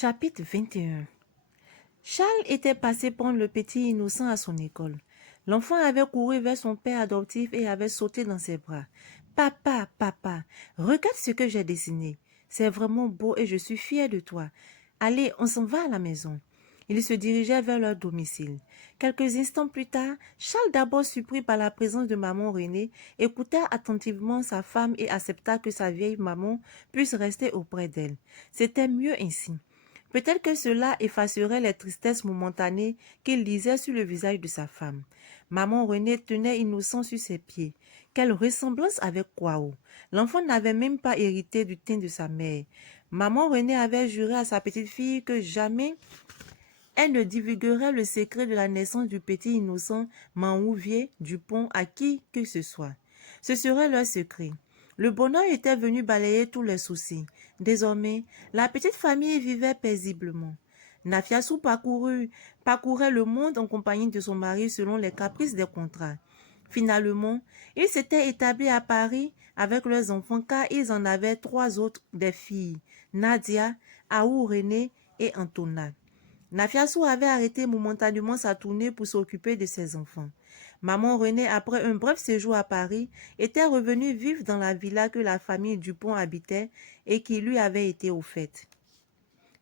Chapitre 21. Charles était passé prendre le petit innocent à son école. L'enfant avait couru vers son père adoptif et avait sauté dans ses bras. « Papa, papa, regarde ce que j'ai dessiné. C'est vraiment beau et je suis fière de toi. Allez, on s'en va à la maison. » Ils se dirigeaient vers leur domicile. Quelques instants plus tard, Charles, d'abord surpris par la présence de maman Renée, écouta attentivement sa femme et accepta que sa vieille maman puisse rester auprès d'elle. C'était mieux ainsi. Peut-être que cela effacerait les tristesses momentanées qu'il lisait sur le visage de sa femme. Maman Renée tenait innocent sur ses pieds. Quelle ressemblance avec Kwao. L'enfant n'avait même pas hérité du teint de sa mère. Maman Renée avait juré à sa petite fille que jamais elle ne divulguerait le secret de la naissance du petit innocent Manouvier Dupont à qui que ce soit. Ce serait leur secret. Le bonheur était venu balayer tous les soucis. Désormais, la petite famille vivait paisiblement. Nafiassou parcourait le monde en compagnie de son mari selon les caprices des contrats. Finalement, ils s'étaient établis à Paris avec leurs enfants car ils en avaient 3 autres des filles, Nadia, Aou René et Antona. Nafiassou avait arrêté momentanément sa tournée pour s'occuper de ses enfants. Maman Renée, après un bref séjour à Paris, était revenue vivre dans la villa que la famille Dupont habitait et qui lui avait été offerte.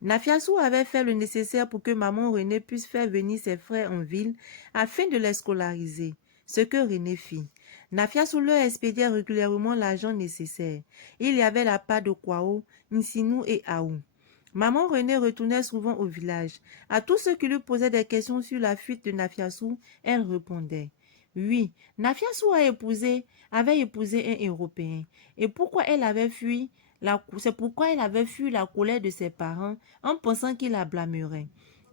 Nafiassou avait fait le nécessaire pour que maman Renée puisse faire venir ses frères en ville afin de les scolariser, ce que Renée fit. Nafiassou leur expédiait régulièrement l'argent nécessaire. Il y avait la part de Kwao, Nsinou et Aou. Maman Renée retournait souvent au village. À tous ceux qui lui posaient des questions sur la fuite de Nafiassou, elle répondait. Oui, Nafiassou avait épousé un Européen. Et pourquoi elle avait fui c'est pourquoi elle avait fui la colère de ses parents en pensant qu'il la blâmerait.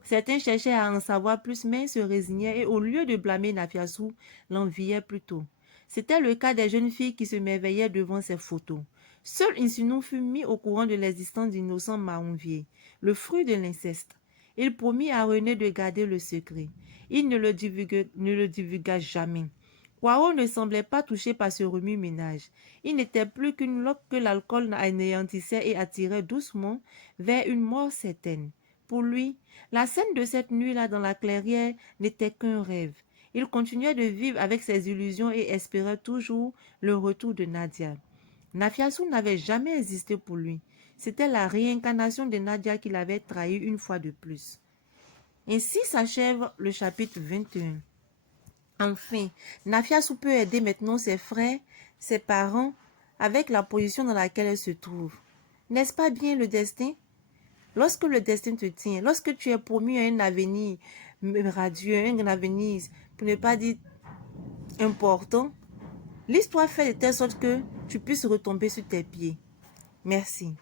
Certains cherchaient à en savoir plus mais se résignaient et au lieu de blâmer Nafiassou, l'enviaient plutôt. C'était le cas des jeunes filles qui se merveillaient devant ces photos. Seul Insinou fut mis au courant de l'existence d'innocent Maonvier, le fruit de l'inceste. Il promit à René de garder le secret. Il ne le divulgua jamais. Kwao ne semblait pas touché par ce remue-ménage. Il n'était plus qu'une loque que l'alcool anéantissait et attirait doucement vers une mort certaine. Pour lui, la scène de cette nuit-là dans la clairière n'était qu'un rêve. Il continuait de vivre avec ses illusions et espérait toujours le retour de Nadia. Nafiassou n'avait jamais existé pour lui. C'était la réincarnation de Nadia qu'il avait trahi une fois de plus. Ainsi s'achève le chapitre 21. Enfin, Nafiassou peut aider maintenant ses frères, ses parents, avec la position dans laquelle elle se trouve. N'est-ce pas bien le destin? Lorsque le destin te tient, lorsque tu es promu à un avenir radieux, un avenir, pour ne pas dire important, l'histoire fait de telle sorte que tu puisses retomber sur tes pieds. Merci.